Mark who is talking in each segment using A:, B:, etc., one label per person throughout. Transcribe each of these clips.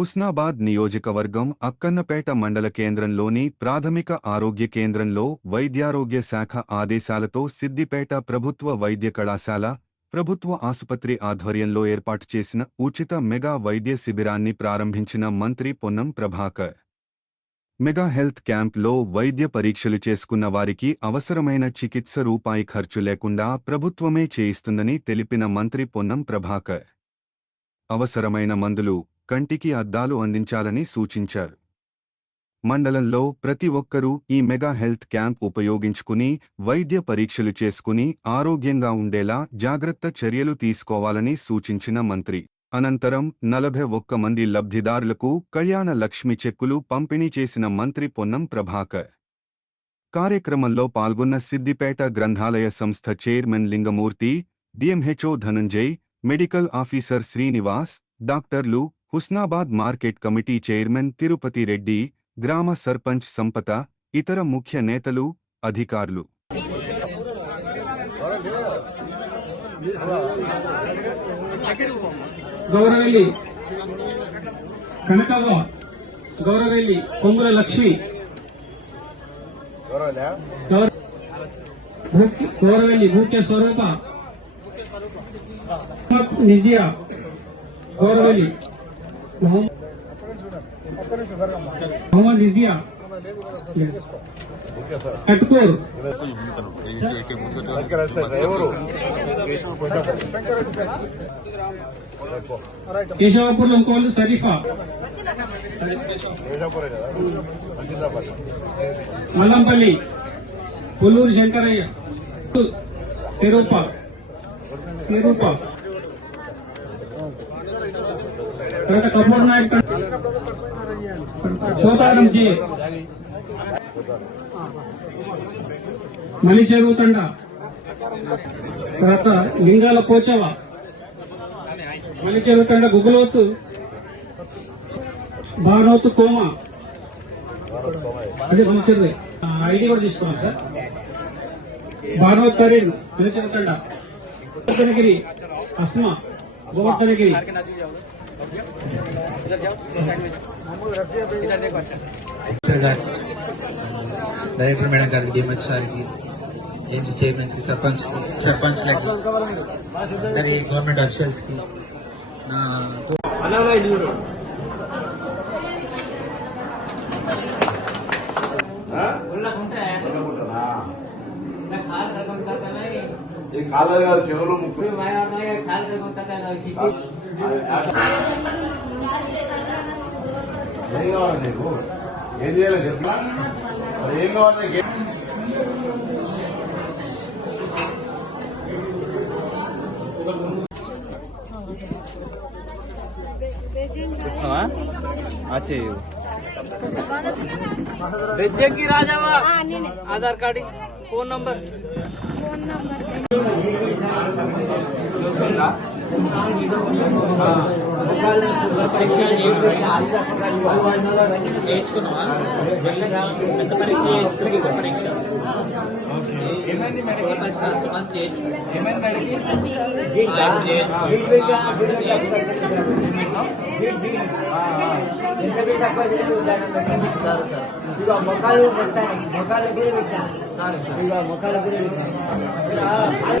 A: హుస్నాబాద్ నియోజకవర్గం అక్కన్నపేట మండల కేంద్రంలోని ప్రాథమిక ఆరోగ్య కేంద్రంలో వైద్యారోగ్య శాఖ ఆదేశాలతో సిద్దిపేట ప్రభుత్వ వైద్య కళాశాల ప్రభుత్వ ఆసుపత్రి ఆధ్వర్యంలో ఏర్పాటు చేసిన ఉచిత మెగా వైద్య శిబిరాన్ని ప్రారంభించిన మంత్రి పొన్నం ప్రభాకర్. మెగా హెల్త్ క్యాంప్లో వైద్య పరీక్షలు చేసుకున్న వారికి అవసరమైన చికిత్స రూపాయి ఖర్చు లేకుండా ప్రభుత్వమే చేయిస్తుందని తెలిపిన మంత్రి పొన్నం ప్రభాకర్. అవసరమైన మందులు కంటికి అద్దాలు అందించాలని సూచించారు. మండలంలో ప్రతి ఒక్కరూ ఈ మెగా హెల్త్ క్యాంప్ ఉపయోగించుకుని వైద్య పరీక్షలు చేసుకుని ఆరోగ్యంగా ఉండేలా జాగ్రత్త చర్యలు తీసుకోవాలని సూచించిన మంత్రి. అనంతరం నలభై ఒక్క మంది లబ్ధిదారులకు కళ్యాణ లక్ష్మి చెక్కులు పంపిణీ చేసిన మంత్రి పొన్నం ప్రభాకర్. కార్యక్రమంలో పాల్గొన్న సిద్దిపేట గ్రంథాలయ సంస్థ chairman Lingamurthy DMHO Dhananjay medical officer Srinivas డాక్టర్లు Husnabad market committee chairman Tirupati Reddy గ్రామ సర్పంచ్ సంపత ఇతర ముఖ్య నేతలు అధికారులు.
B: గౌరవెల్లి కనకవ్వ గౌరవెల్లి కొంగుల లక్ష్మి. గౌర- భూక్య- గౌరవెల్లి భూక్య స్వరూప. నిజియా. గౌరవెల్లి మొహమ్మద్ మొహమ్మద్ నిజియా కట్కూర్ కేశవాపూర్ ఇంకోళ్ళు షరీఫా మల్లంపల్లి పుల్లూరు శంకరయ్య సిరూప సిరూప తర్వాత కపూర్ నాయక్ పోతారం జీ. మలి చెరువు తండ. తర్వాత లింగాల పోచవ. మలి చెరువు తండ గుగులోతు భానోతు కోమ. అదే మలి చెరువు. ఐడి కూడా తీసుకున్నాం సార్. భానోత్ తరీన్ మలి చెరువు తండ. గోవర్ధనగిరి అస్మా గోవర్ధనగిరి.
C: డైరెక్టర్ మేడం గారికి డిఎంహెచ్ సార్కి ఏఎంసీ చైర్మన్స్కి సర్పంచ్కి సర్పంచ్ లకి అందరి గవర్నమెంట్ అఫీషియల్స్కి నా
D: ఈ కాళ్ళు కాదు చెవులు ముక్కు ఏం కావాలి నీకు ఏం చేయాలి చెప్పా మరి ఏం కావాలి నీకు ఏం-
E: की राजावा Aadhaar card phone number
F: phone number
E: ఇక మొక్కలు పెట్టాను మొక్కలు కూడా పెట్టాను ఇక మొక్కల కూడా పెట్టాను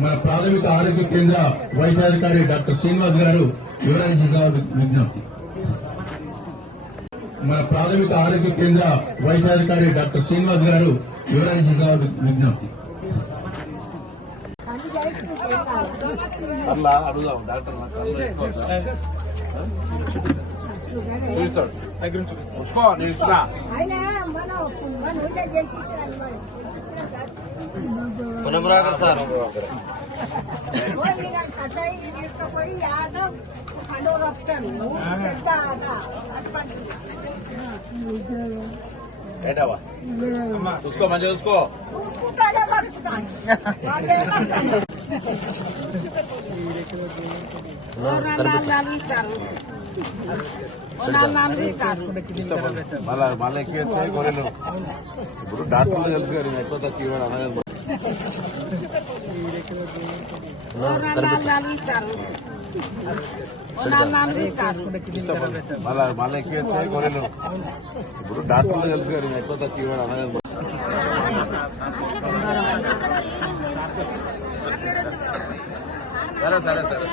G: మన ప్రాథమిక ఆరోగ్య కేంద్ర వైద్యాధికారి డాక్టర్ శ్రీనివాస్ గారు వివరించిన విజ్ఞప్తి. మన ప్రాథమిక ఆరోగ్య కేంద్ర వైద్యాధికారి డాక్టర్ శ్రీనివాస్ గారు వివరించిన విజ్ఞప్తి.
D: అట్లా అడుగుదాం డాక్టర్ నాకు కళ్ళు ఎక్కువ సార్. చూపిస్తాడు ఉంచుకో నేను ఇస్తున్నా
E: సార్
D: ఏంటవా చూసుకో మంచిగా చూసుకో మళ్ళా మళ్ళీ ఎక్కిస్తే గొర్రెలు ఇప్పుడు డాక్టర్లు తెలుసు గారు ఎక్కువ తక్కువ ఇవ్వడు అనగా మళ్ళా మళ్ళీ ఎక్కిస్తే గొర్రెలు ఇప్పుడు డాక్టర్లు తెలుసు గారు ఎక్కువ తక్కువ ఇవ్వడు అనగా సరే సరే సరే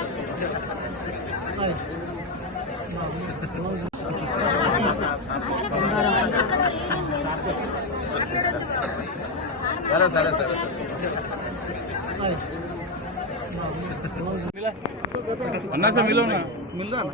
D: సరే సరే సరే
G: శిబిరం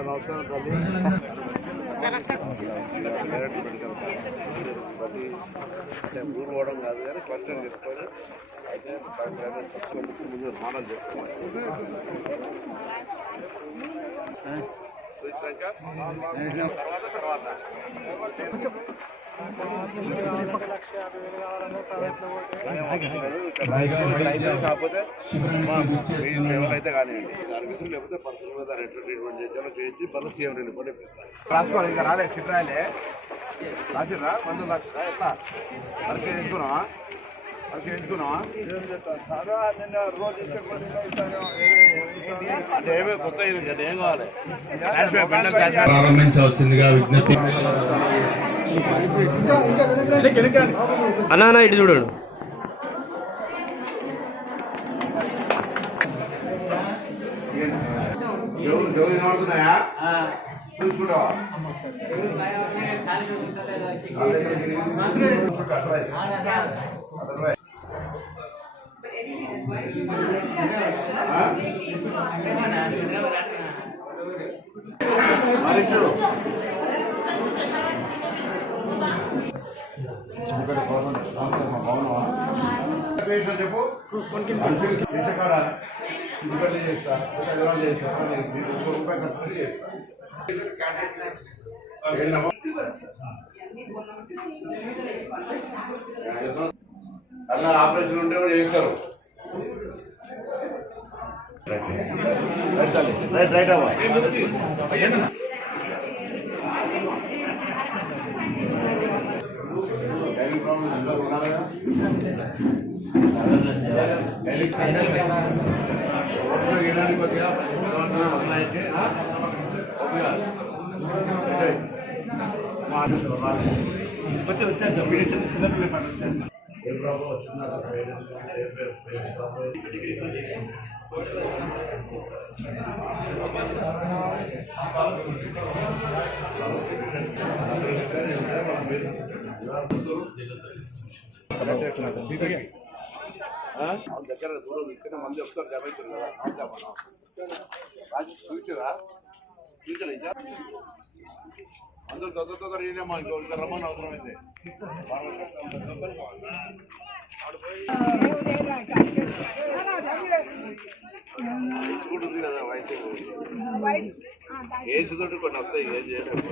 D: నమస్కారం తల్లి అంటే ఊరు పోవడం కాదు కానీ క్లస్టర్ చేసుకొని అయితే ముందు మోడల్ చేసుకోవాలి చూసినాక తర్వాత తర్వాత కాకపోతే ఎవరైతే కానివ్వండి సర్వీసులు లేకపోతే పర్సనల్గా ఎట్లా ట్రీట్మెంట్ చేయాలో చేయించి మళ్ళీ సీఎం కూడా రాసుకోవాలి ఇంకా రాలే చిట్ రాయలే రాసిరా మందు రాసిరా ఎట్లా? వరకు ఎంచుకున్నావా నిన్న రోజు ఇచ్చే కొత్త ఏం కావాలి.
G: ప్రారంభించవలసిందిగా విజ్ఞప్తి
H: అన్నా అన్న ఇటు చూడండి
D: చూసుకుంటావా చెప్పు ఇంతకాడ ఇంటికల్లి చేస్తా ఒక చేస్తా నీకు ఒక్క రూపాయి కట్టుకొని చేస్తా అలా ఆపరేషన్ ఉంటే కూడా చేస్తారు రైట్ తల్లి. రైట్ రైట్ అవ్వ డైరీ ప్రాబ్లం ఇంట్లో ఉండాలి కదా? దగ్గర దూరం ఇక్కడ మంది వస్తారు జమ కదా అవుతా మనం రాజు ఫ్యూచరా ఫ్యూచర్ ఇంకా అందరూ తొందర తొందర ఇంకా రమ్మని అవసరం అయితే ఏజ్ తోటి కొన్ని వస్తాయి ఏం చేయలేదు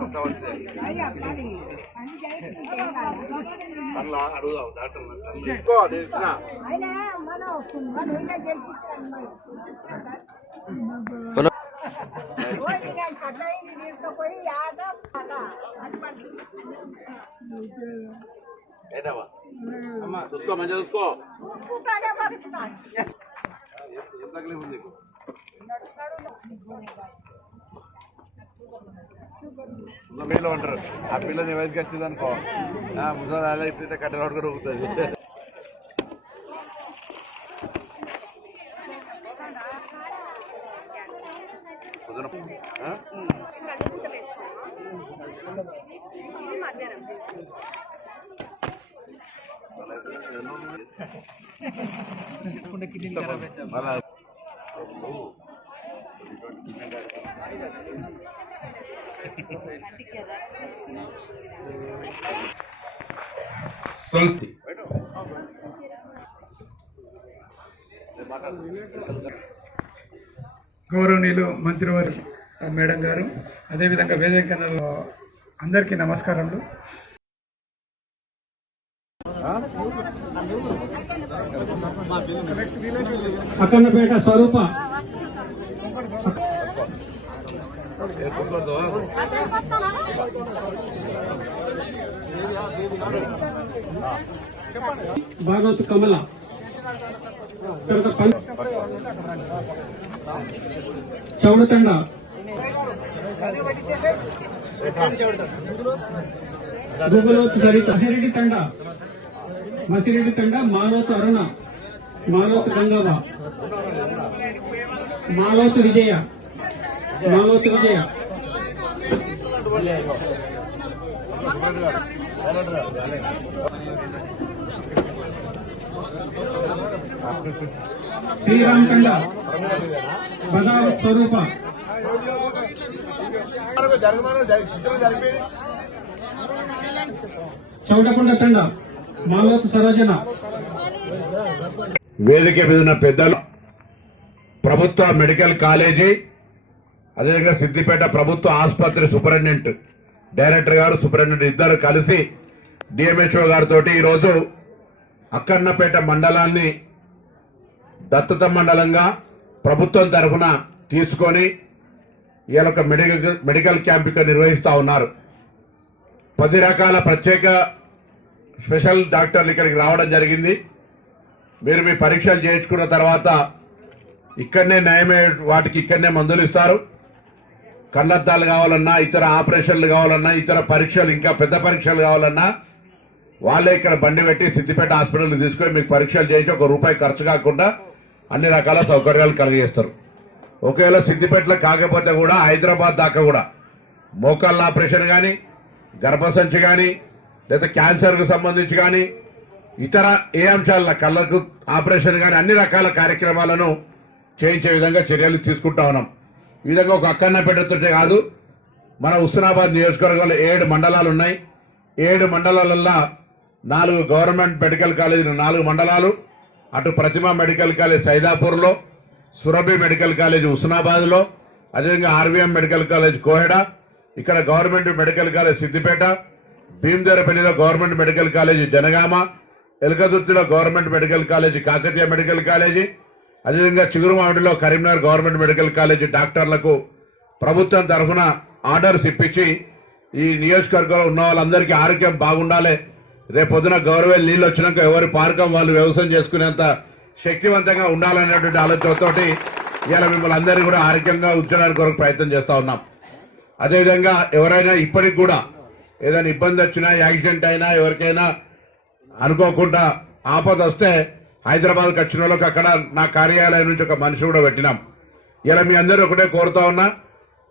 D: కొత్త వస్తాయి అట్లా అడుగుదాం డాక్టర్ తీసుకో ఏంటమ్మా అమ్మా చూసుకో మంచిగా చూసుకో.
F: పట్టుకుంటాడే పడుతున్నాడు
D: ఏం తగ్గలేదు నీకు ఉన్న పిల్లలు ఉంటారు ఆ పిల్లని వయసుకి వచ్చింది అనుకో. ఆ ముసలి అలా ఇట్లా కట్టెలు పట్టుకొని ఊగుతుంది. పొద్దున,
G: సంస్థ
H: గౌరవనీయులు మంత్రివారి మేడం గారు అదేవిధంగా వేదిక అందరికీ నమస్కారములు.
B: అక్కన్నపేట స్వరూప. భాగవత్ కమల. చౌడతండ. గుగలోతు సరిత మసిరెడ్డి తండ మసిరెడ్డి తండ మాలోతు అరుణ మాలోతు గంగవ్వ మాలోతు విజయ మాలోతు విజయ శ్రీరామ్ కండ భగవత్ స్వరూప. చౌడకొండ తండ. సరోజన
D: వేదిక మీద ఉన్న పెద్దలు ప్రభుత్వ మెడికల్ కాలేజీ అదేవిధంగా సిద్దిపేట ప్రభుత్వ ఆసుపత్రి సూపరింటెండెంట్ డైరెక్టర్ గారు సూపరింటెండెంట్ ఇద్దరు కలిసి డిఎంహెచ్ఓ గారితో ఈరోజు అక్కన్నపేట మండలాన్ని దత్తత మండలంగా ప్రభుత్వం తరఫున తీసుకొని ఇవాళ మెడికల్ మెడికల్ క్యాంప్ ఇక్కడ ఉన్నారు. పది రకాల ప్రత్యేక స్పెషల్ డాక్టర్లు ఇక్కడికి రావడం జరిగింది. మీరు మీ పరీక్షలు చేయించుకున్న తర్వాత ఇక్కడనే నయమే వాటికి ఇక్కడనే మందులు ఇస్తారు. కళ్ళద్దాలు కావాలన్నా ఇతర ఆపరేషన్లు కావాలన్నా ఇతర పరీక్షలు ఇంకా పెద్ద పరీక్షలు కావాలన్నా వాళ్ళే ఇక్కడ బండి పెట్టి సిద్దిపేట హాస్పిటల్ తీసుకొని మీకు పరీక్షలు చేయించి ఒక రూపాయి ఖర్చు కాకుండా అన్ని రకాల సౌకర్యాలు కలిగజేస్తారు. ఒకవేళ సిద్దిపేటలో కాకపోతే కూడా హైదరాబాద్ దాకా కూడా మోకాళ్ళ ఆపరేషన్ కానీ గర్భసంచి కానీ లేదా క్యాన్సర్కు సంబంధించి కానీ ఇతర ఏ అంశాల కళ్ళకు ఆపరేషన్ కానీ అన్ని రకాల కార్యక్రమాలను చేయించే విధంగా చర్యలు తీసుకుంటా ఉన్నాం. ఈ విధంగా ఒక అక్కన్న పెట్టతుంటే కాదు మన హుస్నాబాద్ నియోజకవర్గంలో ఏడు మండలాలు ఉన్నాయి. ఏడు మండలాలల్లో నాలుగు గవర్నమెంట్ మెడికల్ కాలేజీ నాలుగు మండలాలు అటు ప్రతిమ మెడికల్ కాలేజ్ సైదాపూర్లో సురభి మెడికల్ కాలేజ్ హుస్నాబాద్లో అదేవిధంగా ఆర్వీఎం మెడికల్ కాలేజ్ కోహెడ ఇక్కడ గవర్నమెంట్ మెడికల్ కాలేజ్ సిద్దిపేట భీమదేరపల్లిలో government medical college Janagama ఎలకదుర్తిలో government medical college Kakatiya medical college అదేవిధంగా చిగురుమావిడిలో కరీంనగర్ గవర్నమెంట్ మెడికల్ కాలేజీ డాక్టర్లకు ప్రభుత్వం తరఫున ఆర్డర్స్ ఇప్పించి ఈ నియోజకవర్గంలో ఉన్న వాళ్ళందరికీ ఆరోగ్యం బాగుండాలి. రేపు పొద్దున గౌరవం నీళ్ళు వచ్చినాక ఎవరి పార్కం వాళ్ళు వ్యవసాయం చేసుకునేంత శక్తివంతంగా ఉండాలనేటువంటి ఆలోచనతోటి ఇవాళ మిమ్మల్ని అందరినీ కూడా ఆరోగ్యంగా ఉంచడానికి కొరకు ప్రయత్నం చేస్తూ ఉన్నాం. అదేవిధంగా ఎవరైనా ఇప్పటికి కూడా ఏదైనా ఇబ్బంది వచ్చినా యాక్సిడెంట్ అయినా ఎవరికైనా అనుకోకుండా ఆపద వస్తే హైదరాబాద్కి వచ్చిన వాళ్ళకి అక్కడ నా కార్యాలయం నుంచి ఒక మనిషి కూడా పెట్టినాం. ఇలా మీ అందరూ ఒకటే కోరుతా ఉన్నా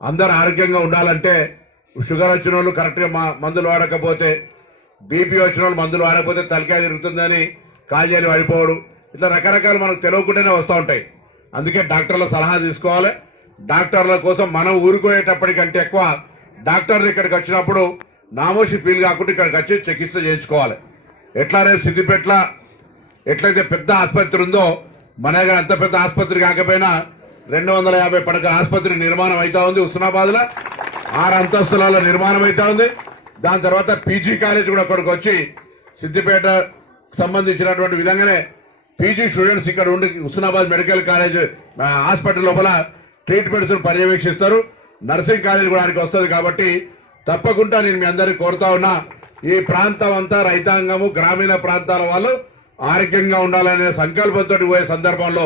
D: అందరు ఆరోగ్యంగా ఉండాలంటే షుగర్ వచ్చిన వాళ్ళు కరెక్ట్గా మా మందులు వాడకపోతే బీపీ వచ్చిన వాళ్ళు మందులు వాడకపోతే తలకాయ తిరుగుతుందని కాల్యాలు పడిపోవడం ఇట్లా రకరకాలు మనకు తెలియకుండానే వస్తూ ఉంటాయి. అందుకే డాక్టర్ల సలహా తీసుకోవాలి. డాక్టర్ల కోసం మనం ఊరుకోయేటప్పటికంటే ఎక్కువ డాక్టర్లు ఇక్కడికి వచ్చినప్పుడు నామోషి ఫీల్ కాకుండా ఇక్కడికి వచ్చి చికిత్స చేయించుకోవాలి. ఎట్లా రేపు సిద్దిపేటలో ఎట్లయితే పెద్ద ఆసుపత్రి ఉందో మన అంత పెద్ద ఆసుపత్రి కాకపోయినా రెండు వందల యాభై పడకల ఆసుపత్రి నిర్మాణం అవుతా ఉంది హుస్నాబాద్లో. ఆరు అంతస్తులలో నిర్మాణం అవుతా ఉంది. దాని తర్వాత పీజీ కాలేజ్ కూడా అక్కడికి వచ్చి సిద్దిపేట సంబంధించినటువంటి విధంగానే పీజీ స్టూడెంట్స్ ఇక్కడ ఉండి హుస్నాబాద్ మెడికల్ కాలేజ్ హాస్పిటల్ లోపల ట్రీట్మెంట్స్ పర్యవేక్షిస్తారు. నర్సింగ్ కాలేజ్ కూడా ఆయనకి వస్తుంది కాబట్టి తప్పకుండా నేను మీ అందరికీ కోరుతా ఉన్నా ఈ ప్రాంతం అంతా రైతాంగము గ్రామీణ ప్రాంతాల వాళ్ళు ఆరోగ్యంగా ఉండాలనే సంకల్పంతో పోయే సందర్భంలో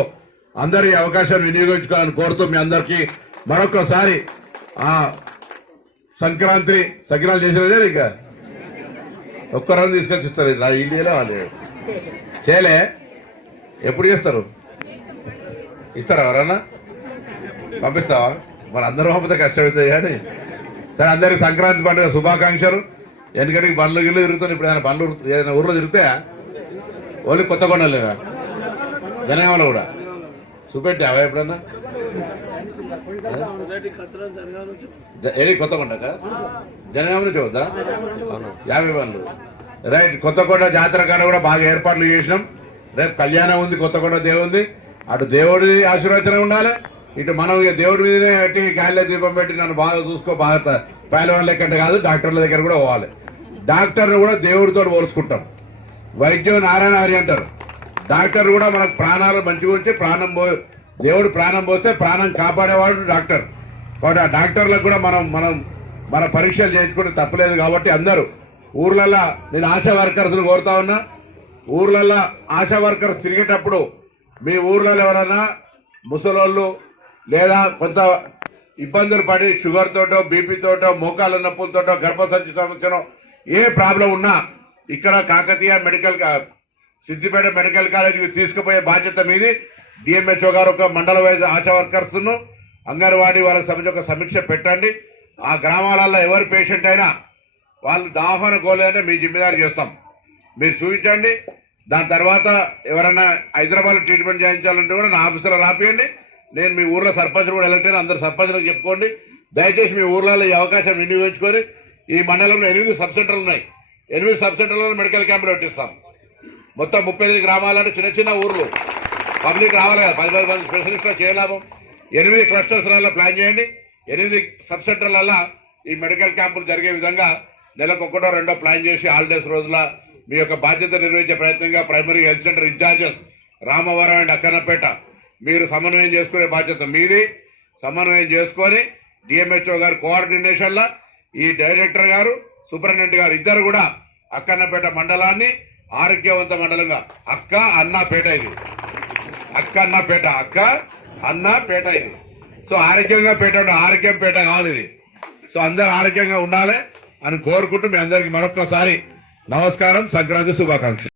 D: అందరి అవకాశాన్ని వినియోగించుకోవాలని కోరుతూ మీ అందరికీ మరొకసారి ఆ సంక్రాంతి సకినాలు చేసినదే ఇంకా ఒక్కరోజు తీసుకొచ్చి ఇస్తారు నా ఇండియాలో వాళ్ళు. చేయలే? ఎప్పుడు చేస్తారు? ఇస్తారా ఎవరన్నా? పంపిస్తావా? మరి అందరూ పంపితే కష్టమవుతుంది కానీ. సరే అందరికి సంక్రాంతి పండుగ శుభాకాంక్షలు. ఎందుకంటే బండ్లు గిల్లు తిరుగుతాను ఇప్పుడు ఏదైనా బండ్లు ఏదైనా ఊర్లో తిరిగితే ఓన్లీ కొత్త కొండలేనా జనగామలో కూడా. చూపెట్టావా ఎప్పుడన్నా? ఏది కొత్త కొండక? జనగామ నుంచి వద్దా యాభై బండ్లు. రైట్ కొత్తకొండ జాతర కాడ కూడా బాగా ఏర్పాట్లు చేసినాం. రేపు కళ్యాణం ఉంది కొత్తకొండ దేవుంది. అటు దేవుడి ఆశీర్వచనం ఉండాలి. ఇటు మనం ఇక దేవుడి మీదనే పెట్టి గాలిలో దీపం పెట్టి నన్ను బాగా చూసుకో బాగా త- పేలవాళ్ళ కంటే కాదు డాక్టర్ల దగ్గర కూడా పోవాలి. డాక్టర్ని కూడా దేవుడితో పోల్చుకుంటాం. వైద్యం నారాయణ హరి అంటారు. డాక్టర్ కూడా మనకు ప్రాణాలు మంచిగా ఉంచి ప్రాణం పో దేవుడు ప్రాణం పోతే ప్రాణం కాపాడేవాడు డాక్టర్. కాబట్టి ఆ డాక్టర్లకు కూడా మనం మనం మన పరీక్షలు చేయించుకుంటే తప్పలేదు కాబట్టి అందరూ ఊర్లల్లో నేను ఆశా వర్కర్స్ని కోరుతా ఉన్నా. ఊర్లల్లో ఆశా వర్కర్స్ తిరిగేటప్పుడు మీ ఊర్లలో ఎవరైనా ముసలోళ్ళు లేదా కొంత ఇబ్బందులు పడి షుగర్ తోటో బీపీతోటో మోకాళ్ళ నొప్పులతోటో గర్భసంచి సమస్యనో ఏ ప్రాబ్లం ఉన్నా ఇక్కడ కాకతీయ మెడికల్ కా- సిద్దిపేట మెడికల్ కాలేజీకి తీసుకుపోయే బాధ్యత మీది. డిఎంహెచ్ఓ గారు ఒక మండల వైజ్ ఆశా వర్కర్స్ను అంగన్వాడీ వాళ్ళకి సంబంధించి ఒక సమీక్ష పెట్టండి. ఆ గ్రామాలలో ఎవరు పేషెంట్ అయినా వాళ్ళు దాహన గోలేదంటే మీ జిమ్మేదారి చేస్తాం. మీరు చూపించండి. దాని తర్వాత ఎవరైనా హైదరాబాద్ ట్రీట్మెంట్ చేయించాలంటే కూడా నా ఆఫీసులో రాపియండి. నేను మీ ఊర్లో సర్పంచ్ కూడా ఎలక్ట్ అందరు సర్పంచ్లకు చెప్పుకోండి. దయచేసి మీ ఊర్లలో ఈ అవకాశం వినియోగించుకొని ఈ మండలంలో ఎనిమిది సబ్ సెంటర్లు ఉన్నాయి. ఎనిమిది సబ్ సెంటర్లలో మెడికల్ క్యాంపులు పెట్టిస్తాం. మొత్తం ముప్పై ఐదు గ్రామాలంటే చిన్న చిన్న ఊర్లు. పబ్లిక్ రావాలి కదా. పది పది మంది స్పెషలిస్టులు చేయలాభం. ఎనిమిది క్లస్టర్స్లలో ప్లాన్ చేయండి. ఎనిమిది సబ్ సెంటర్లలో ఈ మెడికల్ క్యాంపులు జరిగే విధంగా నెలకు ఒకటో రెండో ప్లాన్ చేసి హాలిడేస్ రోజుల మీ యొక్క బాధ్యత నిర్వహించే ప్రయత్నంగా primary health centre incharges Ramavaram and Akkannapet మీరు సమన్వయం చేసుకునే బాధ్యత మీది. సమన్వయం చేసుకొని డిఎంహెచ్ఓ గారు కోఆర్డినేషన్లో ఈ డైరెక్టర్ గారు సూపరింటెండెంట్ గారు ఇద్దరు కూడా అక్కన్నపేట మండలాన్ని ఆరోగ్యవంత మండలంగా అక్క అన్నపేట ఇది. అక్క అన్నపేట అక్క అన్నపేట ఇది. సో ఆరోగ్యంగా పేట ఆరోగ్యం పేట కాదు ఇది. సో అందరు ఆరోగ్యంగా ఉండాలి అని కోరుకుంటూ మీ అందరికి మరొక్కసారి నమస్కారం సంక్రాంతి శుభాకాంక్షలు.